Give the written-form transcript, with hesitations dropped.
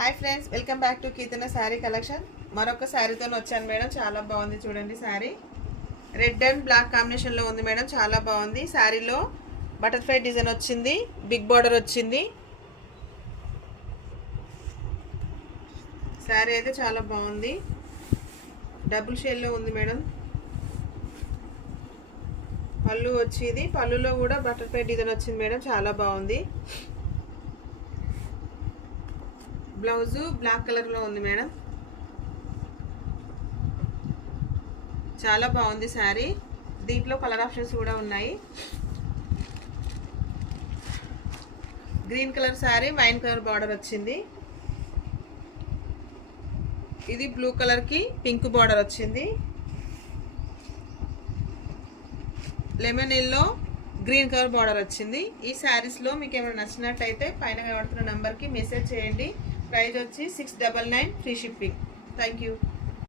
Hi friends, welcome back to Keerthana sari collection. మరొక శారీతో వచ్చాను madam. చాలా బాగుంది చూడండి. శారీ రెడ్ అండ్ బ్లాక్ కాంబినేషన్లో ఉంది మేడం. చాలా బాగుంది. శారీలో బటర్ఫ్లై డిజైన్ వచ్చింది, బిగ్ బార్డర్ వచ్చింది. శారీ అయితే చాలా బాగుంది. డబుల్ షేడ్లో ఉంది మేడం. పళ్ళు వచ్చేది, పళ్ళులో కూడా బటర్ఫ్లై డిజైన్ వచ్చింది మేడం. చాలా బాగుంది. బ్లౌజ్ బ్లాక్ కలర్లో ఉంది మేడం. చాలా బాగుంది శారీ. దీంట్లో కలర్ ఆప్షన్స్ కూడా ఉన్నాయి. Green colour sari, wine colour border వచ్చింది. ఇది బ్లూ కలర్కి పింక్ బార్డర్ వచ్చింది. Lemon yellow green colour border వచ్చింది. ఈ శారీస్లో మీకు ఏమైనా నచ్చినట్లయితే పైన కనబడుతున్న నెంబర్కి మెసేజ్ చేయండి. ప్రైస్ వచ్చి 699, ఫ్రీ షిప్పింగ్. Thank you.